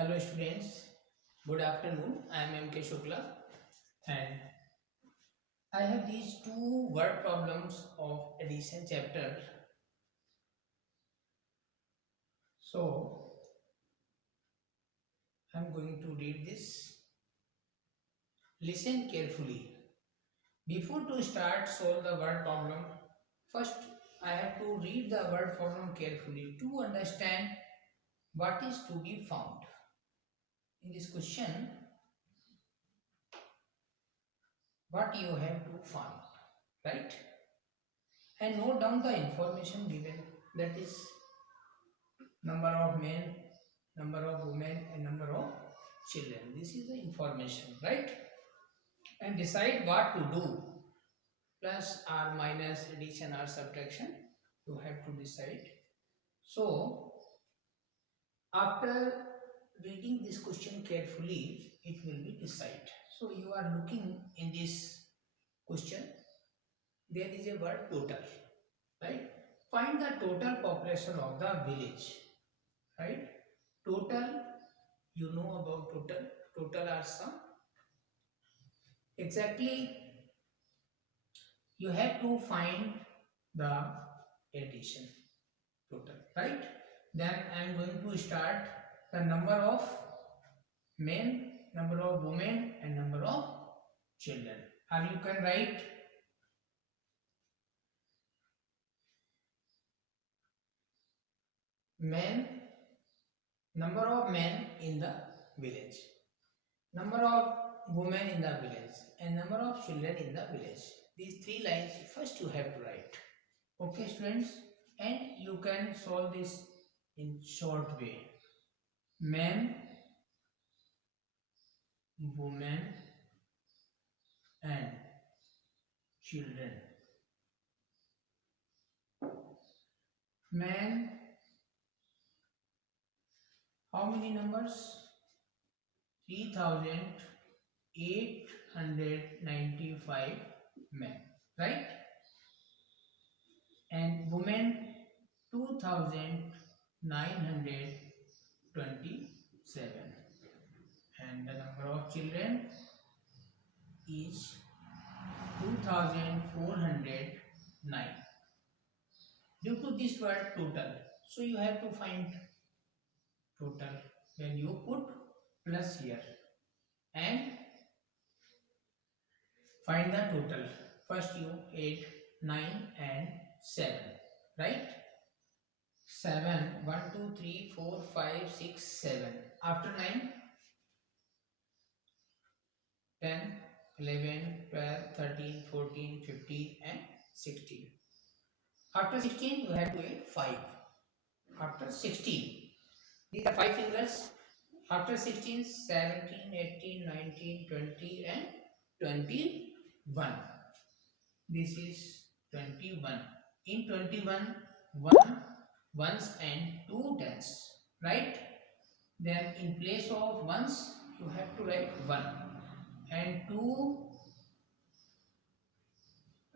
Hello students, good afternoon. I am M.K. Shukla and I have these two word problems of addition chapter. So I am going to read this. Listen carefully. Before to start solve the word problem, first I have to read the word problem carefully to understand what is to be found. In this question, what you have to find, right? And note down the information given, that is number of men, number of women and number of children. This is the information, right? And decide what to do, plus or minus, addition or subtraction. You have to decide. So after reading this question carefully, it will be decided. So you are looking in this question, there is a word total, right? Find the total population of the village, right? Total, you know about total are sum. Exactly, you have to find the addition total, right? Then I am going to start the number of men, number of women and number of children. Or you can write men, number of men in the village, number of women in the village and number of children in the village. These three lines first you have to write. Okay students, and you can solve this in short way. Men, women and children. Men, how many numbers? 3895 men, right? And women 2927, and the number of children is 2409. Due to this word total, so you have to find total. When you put plus here and find the total, first you 8, 9 and 7, right? 7, 1, 2, 3, 4, 5, 6, 7. After 9, 10, 11, 12, 13, 14, 15 and 16. After 16 you have to add 5. After 16, these are 5 fingers. After 16, 17, 18, 19, 20 and 21. This is 21. In 21, 1 ones and 2 tens, right? Then in place of ones, you have to write 1 and 2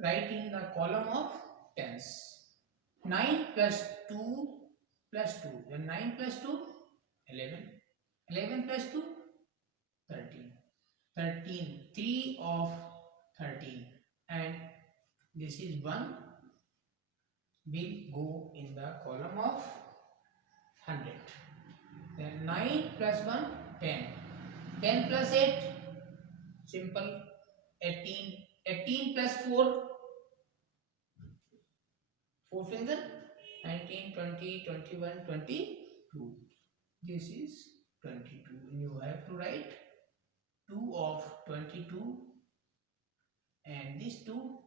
write in the column of tens. 9 plus 2 plus 2. Then 9 plus 2, 11. 11 plus 2, 13. 13, 3 of 13. And this is 1 will go in the column of 100. Then 9 plus 1, 10. 10 plus 8, simple, 18. 18 plus 4, 4 finger, 19, 20, 21, 22. This is 22. And you have to write 2 of 22 and this 2,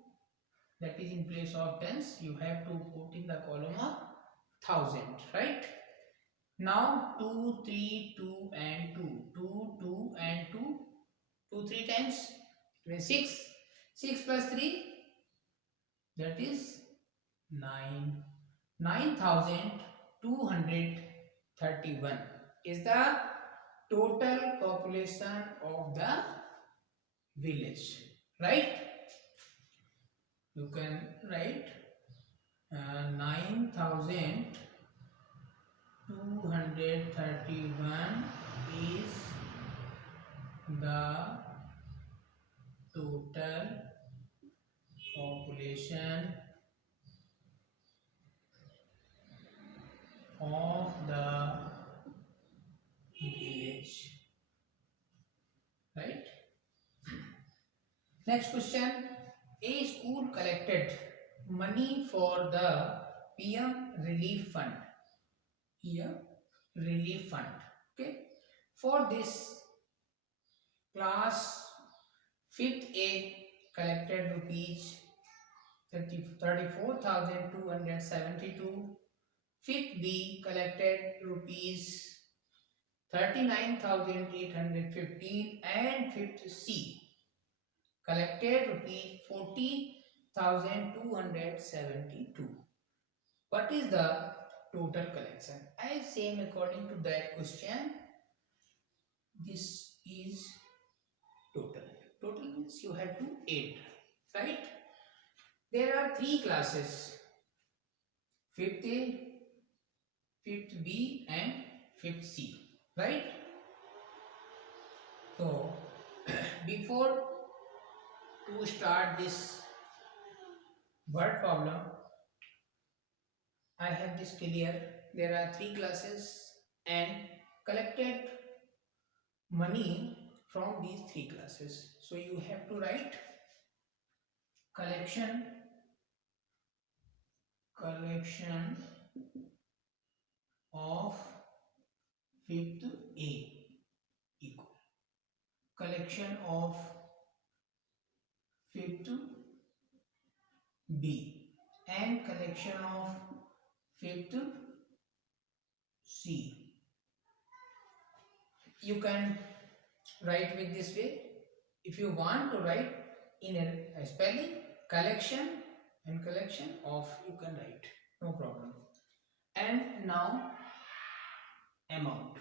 that is in place of tens, you have to put in the column of 1000, right? Now 2, 3, 2 and 2. 2, 2 and 2. 2, 3 times. It means 6. 6 plus 3, that is 9. 9231 is the total population of the village, right? You can write 9231 population of the village, right? Next question. A school collected money for the PM relief fund. Here, relief fund. Okay. For this class, 5th A collected rupees 34,272. 5th B collected rupees 39,815, and 5th C collected rupees 40,272. What is the total collection? I same according to that question. This is total. Total means you have to add, right? There are three classes: 5th A, 5th B, and 5th C, right? So before to start this word problem, I have this clear. There are three classes and collected money from these three classes. So you have to write collection of 5th A equal collection of 5th B and collection of 5th C. You can write with this way. If you want to write in a spelling, collection and collection of, you can write, no problem. And now amount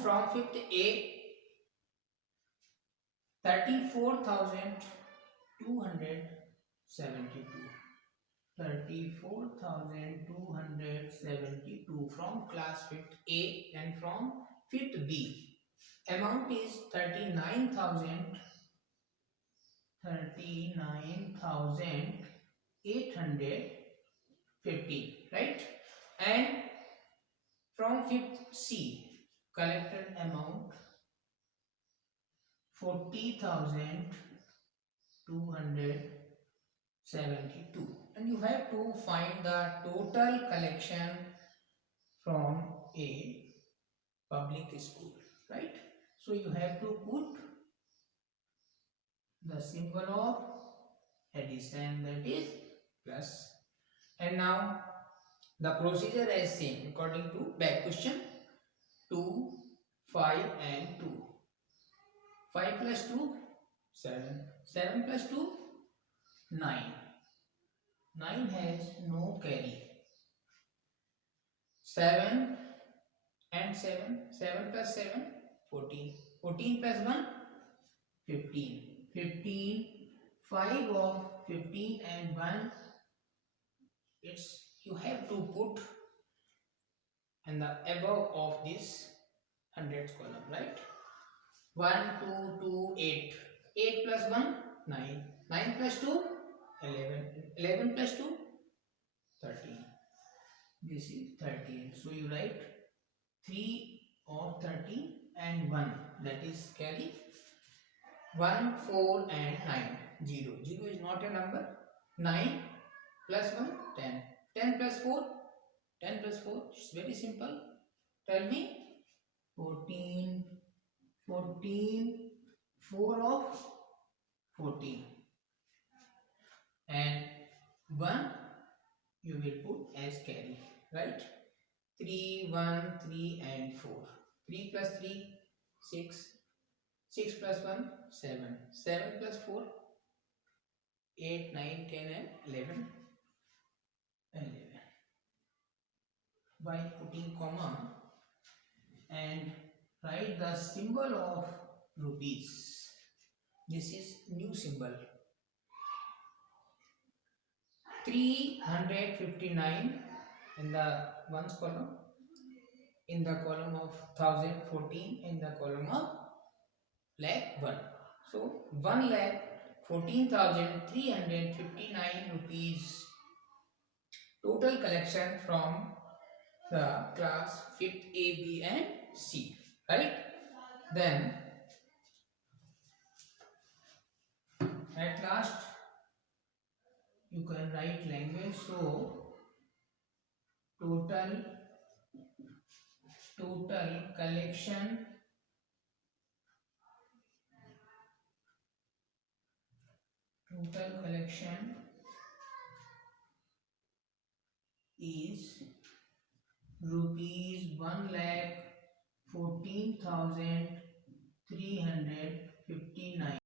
from 5th A 34,272. 34,272 from class 5th A and from 5th B. Amount is 39,850, right? And from 5th C collected amount 40,272, and you have to find the total collection from a public school, right? So you have to put the symbol of addition, that is plus. And now the procedure is same according to back question. 2, 5 and 2. 5 plus 2, 7. 7 plus 2, 9. 9 has no carry. 7 and 7. 7 plus 7, 14. 14 plus 1, 15. 15. 5 of 15 and 1. It's, you have to put in the above of this hundreds column, right? 1, 2, 2, 8. 8 plus 1, 9. 9 plus 2, 11. 11 plus 2, 13. This is 13. So you write 3 of 13 and 1, that is carry. 1, 4 and 9. 0. 0 is not a number. 9 plus 1, 10. 10 plus 4, 10 plus 4, it's very simple. Tell me. 14. 14. 4 of 14. And 1 you will put as carry, right? 3, 1, 3 and 4. 3 plus 3, 6. 6 plus 1, 7. 7 plus 4, 8, 9, 10 and 11. 11. By putting comma and write the symbol of rupees. This is new symbol. 359 in the ones column, in the column of 1014, in the column of lakh 1. So 1 lakh 14,359 rupees total collection from the class 5th A, B and C, right? Then at last you can write language. So total collection is rupees 1,14,359.